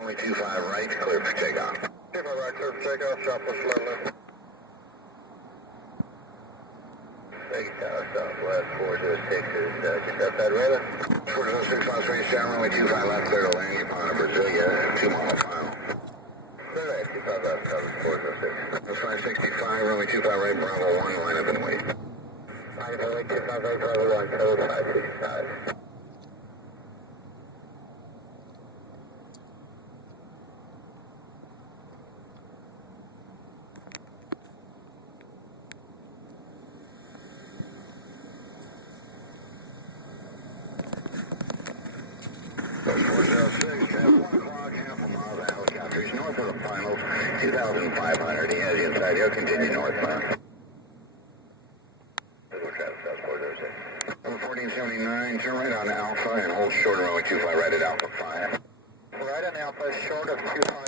Only 25 right, clear for takeoff. 25 right, clear for takeoff, southwest level. Takeoff, southwest 406 is just outside radar. 406, Fox 3 down, runway 25 left, clear to land, you're Ponta, Brasilia, 2 mile final. Clear right, 25 left, cover 406. That's 565, runway 25 right, Bravo 1, line up and wait. Line up and wait, 25 right, Bravo 1, code 565. That's 406, at 1 o'clock, half a mile, the helicopter is north of the finals, 2,500. He has you inside, he'll continue northbound. We'll traffic south 406. Number 1479, turn right on Alpha and hold short runway 25 right at Alpha 5. Right on Alpha, short of 25